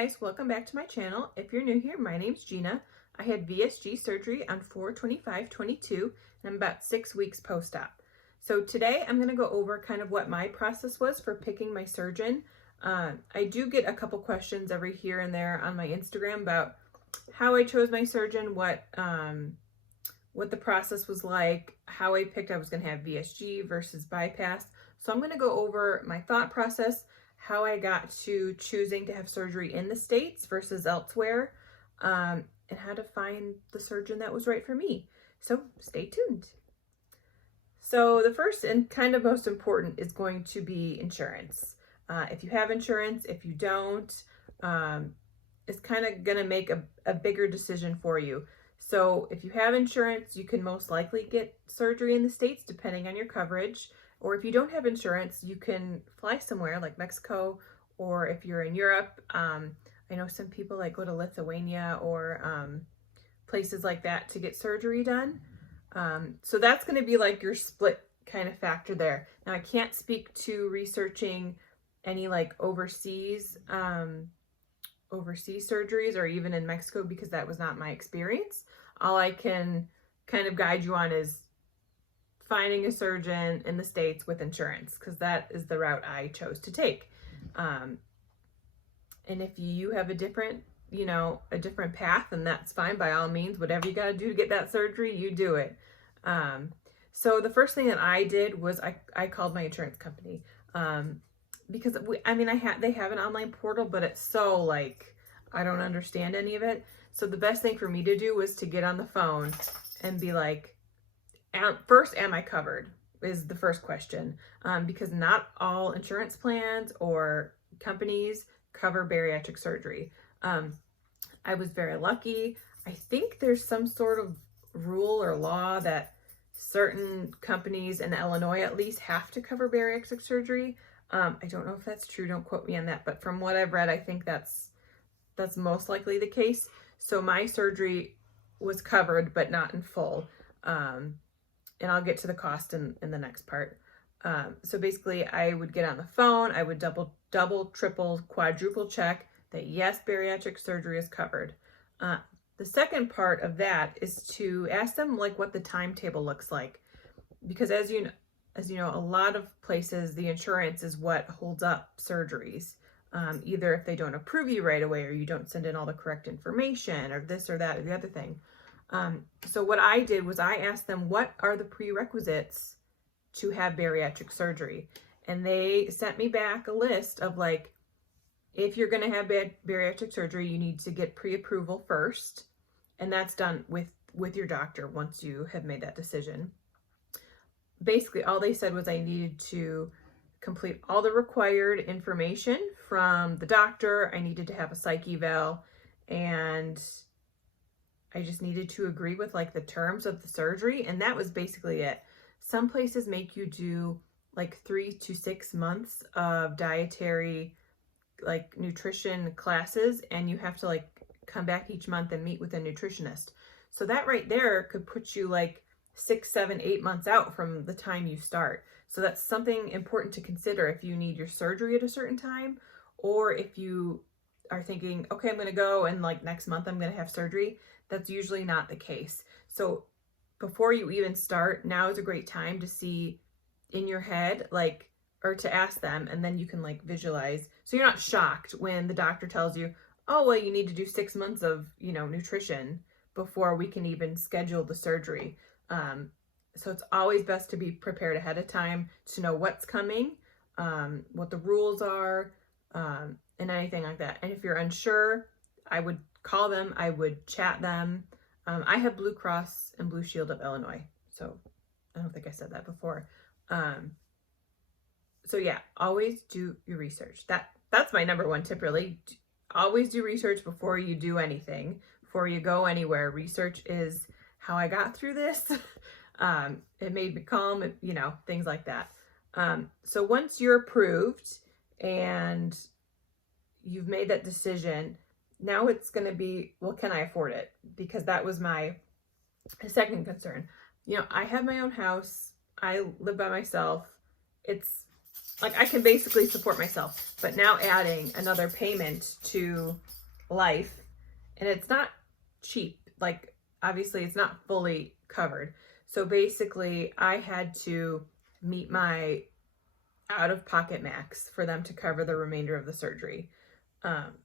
guys, welcome back to my channel. If you're new here, my name's Gina. I had VSG surgery on 4/25/22 and I'm about 6 weeks post-op. So today I'm going to go over kind of what my process was for picking my surgeon. I do get a couple questions every here and there on my Instagram about how I chose my surgeon, what the process was like, how I picked I was going to have VSG versus bypass. So I'm going to go over my thought process, how I got to choosing to have surgery in the States versus elsewhere, and how to find the surgeon that was right for me. So stay tuned. So the first and kind of most important is going to be insurance. If you have insurance, if you don't, it's kind of going to make a bigger decision for you. So if you have insurance, you can most likely get surgery in the States depending on your coverage. Or if you don't have insurance, you can fly somewhere like Mexico, or if you're in Europe, I know some people like go to Lithuania or places like that to get surgery done. So that's going to be like your split kind of factor there. Now I can't speak to researching any like overseas surgeries or even in Mexico because that was not my experience. All I can kind of guide you on is finding a surgeon in the States with insurance, because that is the route I chose to take. And if you have a different path, then that's fine. By all means, whatever you got to do to get that surgery, you do it. So the first thing that I did was I called my insurance company, because they have an online portal, but it's so like, I don't understand any of it. So the best thing for me to do was to get on the phone and be like, first, am I covered is the first question, because not all insurance plans or companies cover bariatric surgery. I was very lucky. I think there's some sort of rule or law that certain companies in Illinois at least have to cover bariatric surgery. I don't know if that's true. Don't quote me on that. But from what I've read, I think that's most likely the case. So my surgery was covered, but not in full. And I'll get to the cost in the next part. So basically I would get on the phone, I would double, triple, quadruple check that yes, bariatric surgery is covered. The second part of that is to ask them like what the timetable looks like. Because as you know, a lot of places, the insurance is what holds up surgeries. Either if they don't approve you right away, or you don't send in all the correct information, or this or that or the other thing. So what I did was I asked them, what are the prerequisites to have bariatric surgery? And they sent me back a list of like, if you're going to have bariatric surgery, you need to get pre-approval first. And that's done with your doctor once you have made that decision. Basically, all they said was I needed to complete all the required information from the doctor. I needed to have a psych eval, and I just needed to agree with like the terms of the surgery, and that was basically it. Some places make you do like 3 to 6 months of dietary like nutrition classes, and you have to like come back each month and meet with a nutritionist. So that right there could put you like 6, 7, 8 months out from the time you start. So that's something important to consider if you need your surgery at a certain time, or if you are thinking, okay, I'm going to go and like next month I'm going to have surgery. That's usually not the case. So before you even start, now is a great time to see in your head, like, or to ask them, and then you can like visualize. So you're not shocked when the doctor tells you, oh, well, you need to do 6 months of, nutrition before we can even schedule the surgery. So it's always best to be prepared ahead of time to know what's coming, what the rules are, and anything like that. And if you're unsure, I would call them, I would chat them. I have Blue Cross and Blue Shield of Illinois, so I don't think I said that before. So yeah, always do your research. That's my number one tip, really. Always do research before you do anything, before you go anywhere. Research is how I got through this. It made me calm, things like that. So once you're approved and you've made that decision, now it's going to be, well, can I afford it? Because that was my second concern. I have my own house. I live by myself. It's like I can basically support myself, but now adding another payment to life, and it's not cheap. Like obviously it's not fully covered. So basically I had to meet my out-of-pocket max for them to cover the remainder of the surgery.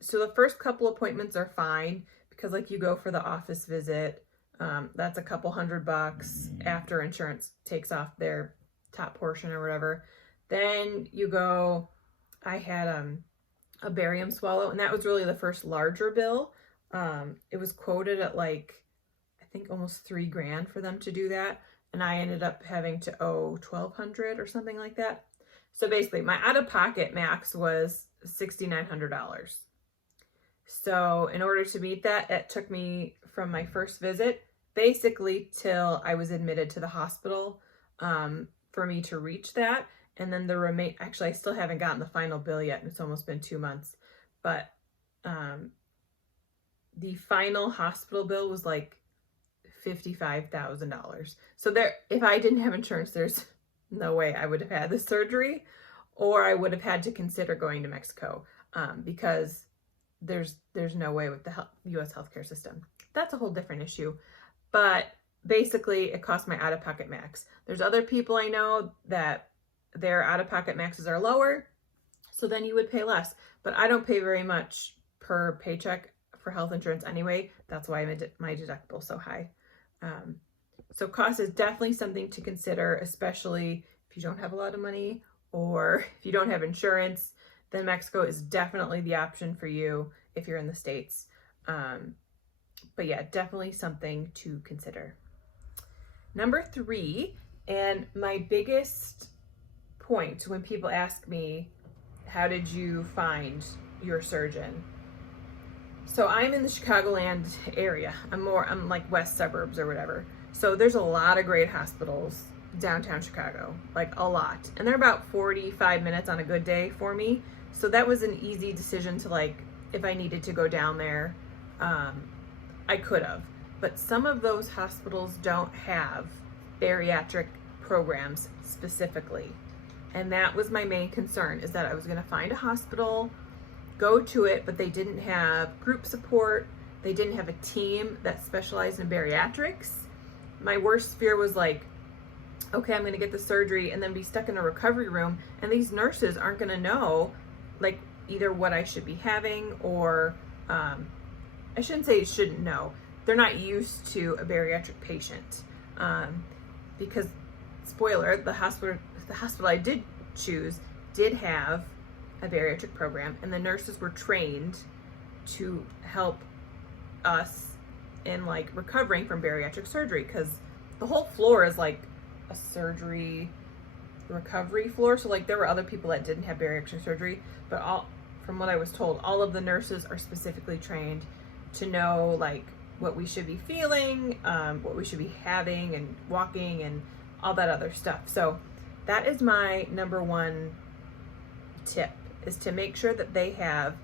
So the first couple appointments are fine because like you go for the office visit, that's a couple $100 after insurance takes off their top portion or whatever. Then you go, I had a barium swallow, and that was really the first larger bill. It was quoted at like, I think almost $3,000 for them to do that. And I ended up having to owe $1,200 or something like that. So basically my out-of-pocket max was $6,900. So in order to meet that, it took me from my first visit basically till I was admitted to the hospital for me to reach that. And then actually I still haven't gotten the final bill yet. It's almost been 2 months, but the final hospital bill was like $55,000. So if I didn't have insurance, there's no way I would have had the surgery, or I would have had to consider going to Mexico because there's no way with the U.S. healthcare system. That's a whole different issue. But basically, it cost my out-of-pocket max. There's other people I know that their out-of-pocket maxes are lower, so then you would pay less. But I don't pay very much per paycheck for health insurance anyway. That's why my deductible is so high. So cost is definitely something to consider, especially if you don't have a lot of money or if you don't have insurance. Then Mexico is definitely the option for you if you're in the States. But yeah, definitely something to consider. Number 3, and my biggest point when people ask me, how did you find your surgeon? So I'm in the Chicagoland area. I'm like west suburbs or whatever. So there's a lot of great hospitals downtown Chicago, like a lot. And they're about 45 minutes on a good day for me. So that was an easy decision to, like, if I needed to go down there, I could have. But some of those hospitals don't have bariatric programs specifically. And that was my main concern, is that I was going to find a hospital, go to it, but they didn't have group support. They didn't have a team that specialized in bariatrics. My worst fear was like, okay, I'm going to get the surgery and then be stuck in a recovery room, and these nurses aren't going to know, like, either what I should be having or, I shouldn't say shouldn't know. They're not used to a bariatric patient. Because, spoiler, the hospital I did choose did have a bariatric program, and the nurses were trained to help us in like recovering from bariatric surgery, because the whole floor is like a surgery recovery floor. So like there were other people that didn't have bariatric surgery, but from what I was told, all of the nurses are specifically trained to know like what we should be feeling, what we should be having and walking and all that other stuff. So that is my number 1 tip, is to make sure that they have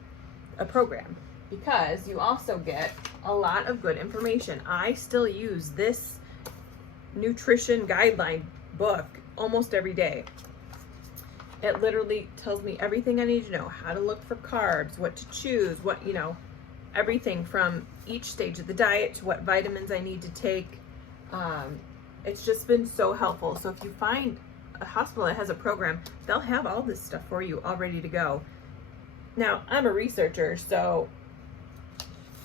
a program, because you also get a lot of good information. I still use this nutrition guideline book almost every day. It literally tells me everything I need to know, how to look for carbs, what to choose, what, everything from each stage of the diet to what vitamins I need to take. It's just been so helpful. So if you find a hospital that has a program, they'll have all this stuff for you all ready to go. Now, I'm a researcher, so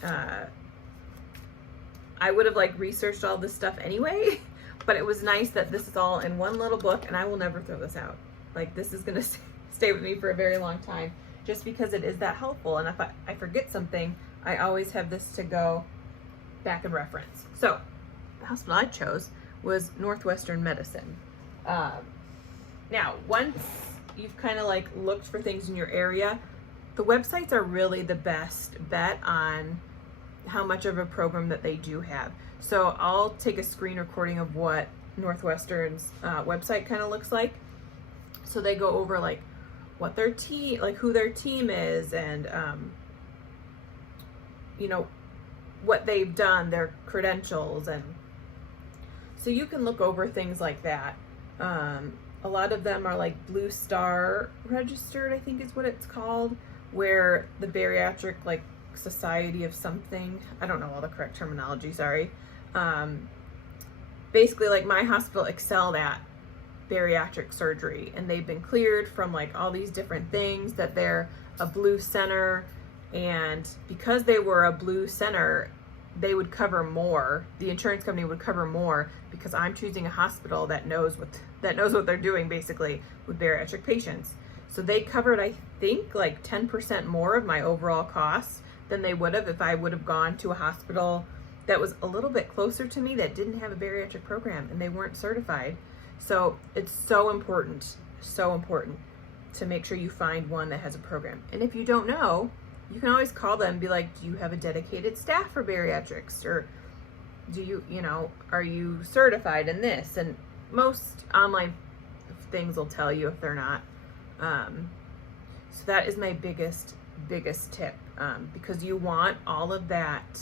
I would have like researched all this stuff anyway, but it was nice that this is all in one little book, and I will never throw this out. Like, this is going to stay with me for a very long time, just because it is that helpful. And if I forget something, I always have this to go back and reference. So the hospital I chose was Northwestern Medicine. Now, once you've kind of like looked for things in your area, the websites are really the best bet on how much of a program that they do have. So I'll take a screen recording of what Northwestern's website kind of looks like. So they go over like what their team, like who their team is, and what they've done, their credentials, and so you can look over things like that. a lot of them are like Blue Star registered, I think is what it's called, where the bariatric like society of something, I don't know all the correct terminology, sorry. Basically like my hospital excelled at bariatric surgery, and they've been cleared from like all these different things, that they're a blue center, and because they were a blue center, they would cover more, the insurance company would cover more, because I'm choosing a hospital that knows what they're doing basically with bariatric patients. So they covered, I think, like 10% more of my overall costs than they would have if I would have gone to a hospital that was a little bit closer to me that didn't have a bariatric program and they weren't certified. So it's so important to make sure you find one that has a program. And if you don't know, you can always call them and be like, do you have a dedicated staff for bariatrics? Or do you, are you certified in this? And most online things will tell you if they're not. So that is my biggest tip, because you want all of that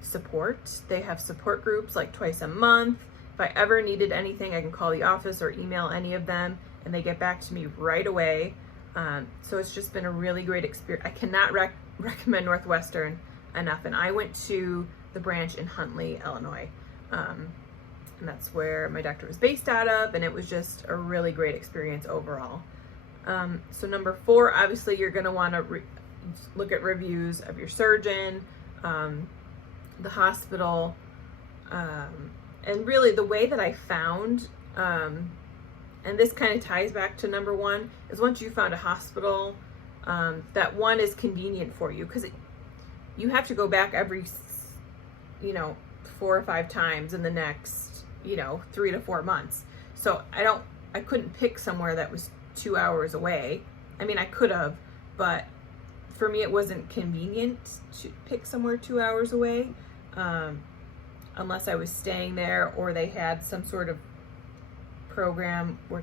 support. They have support groups like twice a month. If I ever needed anything, I can call the office or email any of them and they get back to me right away. So it's just been a really great experience. I cannot recommend Northwestern enough. And I went to the branch in Huntley, Illinois. And that's where my doctor was based out of, and it was just a really great experience overall. So number 4, obviously you're gonna wanna look at reviews of your surgeon, the hospital, and really the way that I found, and this kind of ties back to number 1, is once you found a hospital that one is convenient for you, because you have to go back every 4 or 5 times in the next 3 to 4 months. So I couldn't pick somewhere that was 2 hours away. I mean, I could have, but for me it wasn't convenient to pick somewhere 2 hours away, unless I was staying there or they had some sort of program where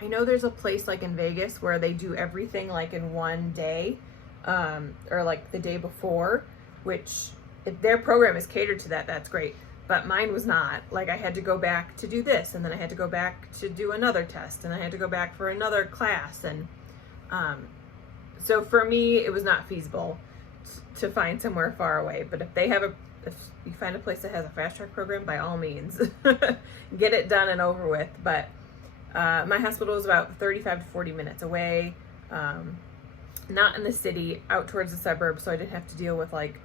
I know there's a place like in Vegas where they do everything like in one day, or like the day before, which if their program is catered to that, that's great. But mine was not. Like, I had to go back to do this, and then I had to go back to do another test, and I had to go back for another class. And so for me, it was not feasible to find somewhere far away. But if you find a place that has a fast track program, by all means, get it done and over with. But my hospital was about 35 to 40 minutes away, not in the city, out towards the suburbs, so I didn't have to deal with like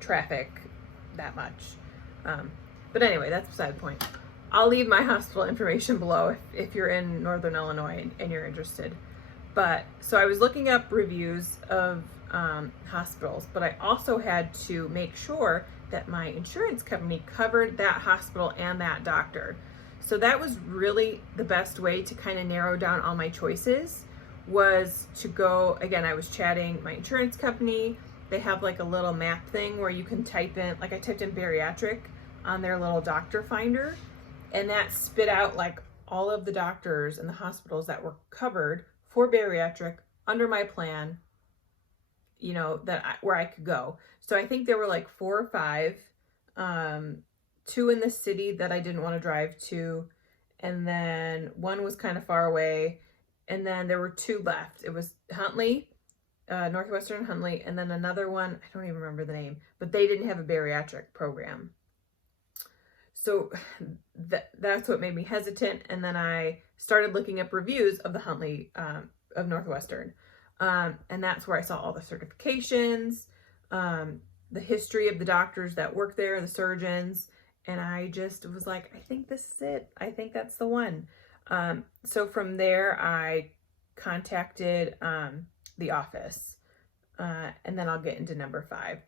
traffic that much. But anyway, that's beside the point. I'll leave my hospital information below if you're in Northern Illinois and you're interested. But so I was looking up reviews of hospitals, but I also had to make sure that my insurance company covered that hospital and that doctor. So that was really the best way to kind of narrow down all my choices, was to go, again, I was chatting my insurance company. They have like a little map thing where you can type in, like I typed in bariatric on their little doctor finder, and that spit out like all of the doctors and the hospitals that were covered for bariatric under my plan, where I could go. So I think there were like 4 or 5, 2 in the city that I didn't want to drive to, and then one was kind of far away, and then there were 2 left. It was Huntley, Northwestern Huntley, and then another one, I don't even remember the name, but they didn't have a bariatric program. So that's what made me hesitant. And then I started looking up reviews of the Huntley, of Northwestern. And that's where I saw all the certifications, the history of the doctors that work there, the surgeons. And I just was like, I think this is it. I think that's the one. So from there, I contacted the office, and then I'll get into number 5.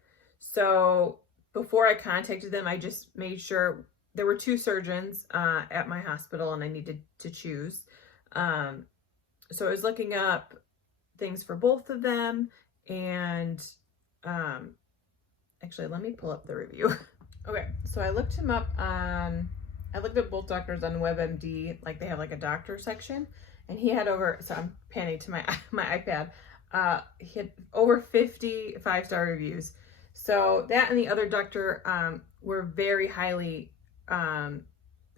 So before I contacted them, I just made sure there were 2 surgeons at my hospital, and I needed to choose. So I was looking up things for both of them, and actually, let me pull up the review. Okay, so I looked him up on, I looked at both doctors on WebMD, like they have like a doctor section, and he had over, so I'm panning to my iPad, he had over 50 5-star reviews. So that and the other doctor were very highly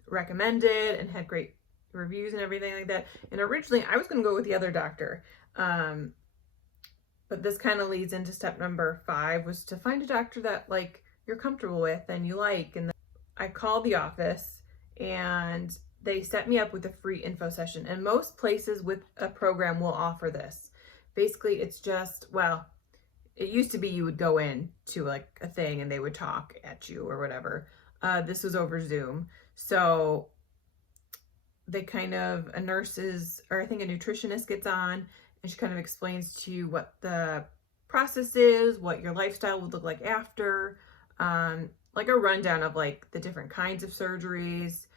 recommended and had great reviews and everything like that. And originally I was going to go with the other doctor. But this kind of leads into step number 5, was to find a doctor that like you're comfortable with and you like. And I called the office and they set me up with a free info session. And most places with a program will offer this. Basically, it's just, well, it used to be you would go in to like a thing and they would talk at you or whatever. This was over Zoom. So they kind of, a nurse's, or I think a nutritionist gets on and she kind of explains to you what the process is, what your lifestyle would look like after, like a rundown of like the different kinds of surgeries,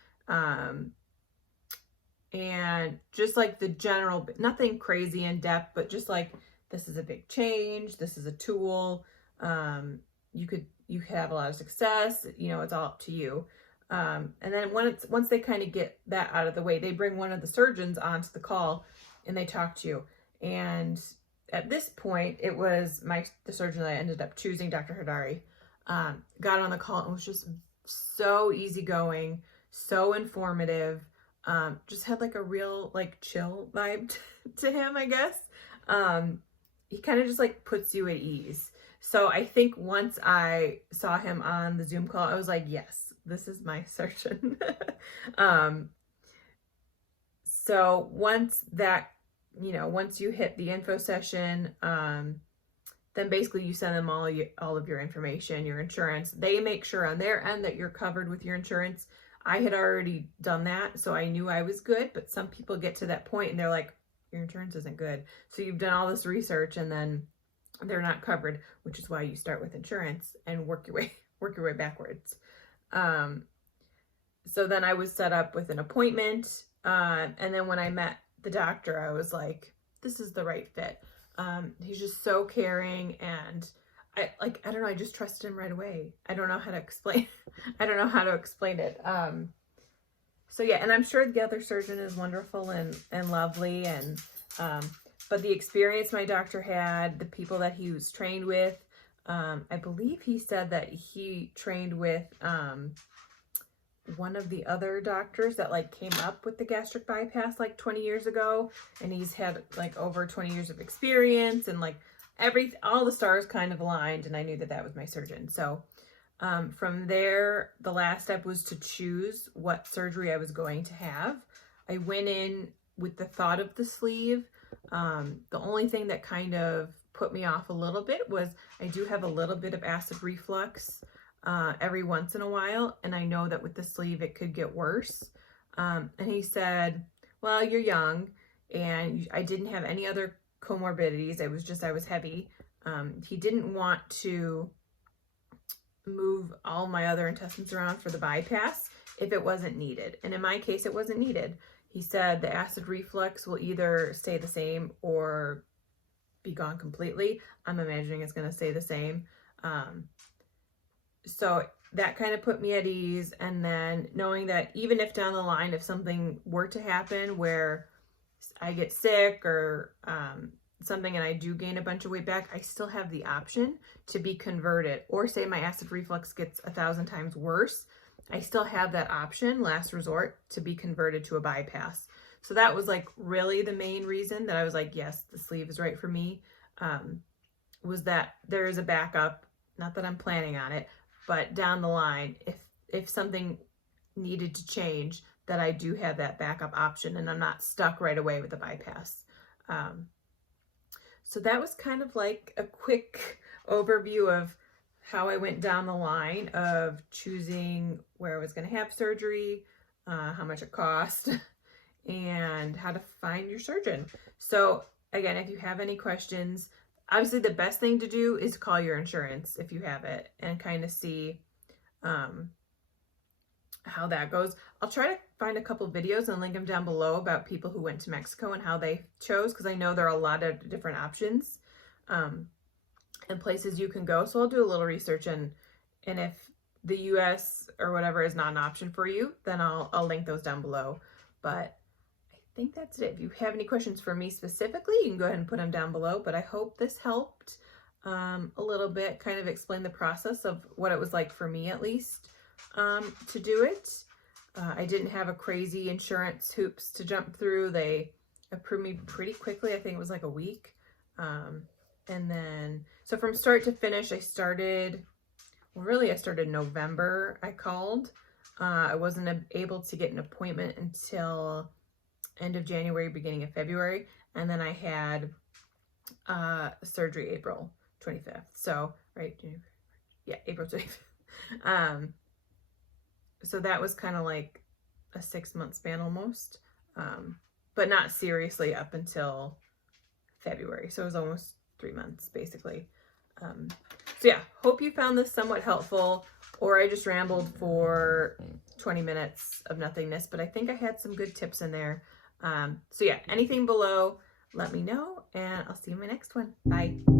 and just like the general, nothing crazy in depth, but just like, this is a big change, this is a tool, you have a lot of success, you know, it's all up to you. And then once they kind of get that out of the way, they bring one of the surgeons onto the call and they talk to you. And at this point, it was the surgeon that I ended up choosing, Dr. Hadari, got on the call and was just so easygoing, so informative, just had like a real like chill vibe to him, I guess. He kind of just like puts you at ease. So I think once I saw him on the Zoom call, I was like, yes, this is my surgeon. So once that, you know, once you hit the info session, then basically you send them all of your information, your insurance. They make sure on their end that you're covered with your insurance. I had already done that, so I knew I was good, but some people get to that point and they're like, your insurance isn't good. So you've done all this research and then they're not covered, which is why you start with insurance and work your way backwards. So then I was set up with an appointment, and then when I met the doctor, I was like, this is the right fit. He's just so caring, and I don't know, I just trusted him right away. I don't know how to explain it. So yeah, and I'm sure the other surgeon is wonderful and lovely, and but the experience my doctor had, the people that he was trained with, I believe he said that he trained with one of the other doctors that like came up with the gastric bypass like 20 years ago, and he's had like over 20 years of experience, and like all the stars kind of aligned, and I knew that that was my surgeon. So from there, the last step was to choose what surgery I was going to have. I went in with the thought of the sleeve. The only thing that kind of put me off a little bit was I do have a little bit of acid reflux every once in a while, and I know that with the sleeve it could get worse. And he said, well, you're young, and I didn't have any other comorbidities. I was heavy. He didn't want to move all my other intestines around for the bypass if it wasn't needed. And in my case, it wasn't needed. He said the acid reflux will either stay the same or be gone completely. I'm imagining it's going to stay the same. So that kind of put me at ease. And then knowing that even if down the line, if something were to happen where I get sick or something and I do gain a bunch of weight back, I still have the option to be converted. Or say my acid reflux gets 1,000 times worse, I still have that option, last resort, to be converted to a bypass. So that was like really the main reason that I was like, yes, the sleeve is right for me, was that there is a backup. Not that I'm planning on it, but down the line, if something needed to change, that I do have that backup option and I'm not stuck right away with the bypass. So that was kind of like a quick overview of how I went down the line of choosing where I was going to have surgery, how much it cost, and how to find your surgeon. So again, if you have any questions, obviously the best thing to do is call your insurance if you have it and kind of see how that goes. I'll try to find a couple videos and link them down below about people who went to Mexico and how they chose, because I know there are a lot of different options and places you can go. So I'll do a little research, and if the US or whatever is not an option for you, then I'll link those down below. But I think that's it. If you have any questions for me specifically, you can go ahead and put them down below. But I hope this helped a little bit, kind of explain the process of what it was like for me, at least, to do it. I didn't have a crazy insurance hoops to jump through. They approved me pretty quickly. I think it was like a week. And then, so from start to finish, I started November. I called. I wasn't able to get an appointment until end of January, beginning of February. And then I had surgery April 25th. So, right? Yeah, April 25th. So that was kind of like a 6-month span almost, but not seriously up until February. So it was almost 3 months basically. So yeah, hope you found this somewhat helpful, or I just rambled for 20 minutes of nothingness, but I think I had some good tips in there. So yeah, anything below, let me know, and I'll see you in my next one. Bye.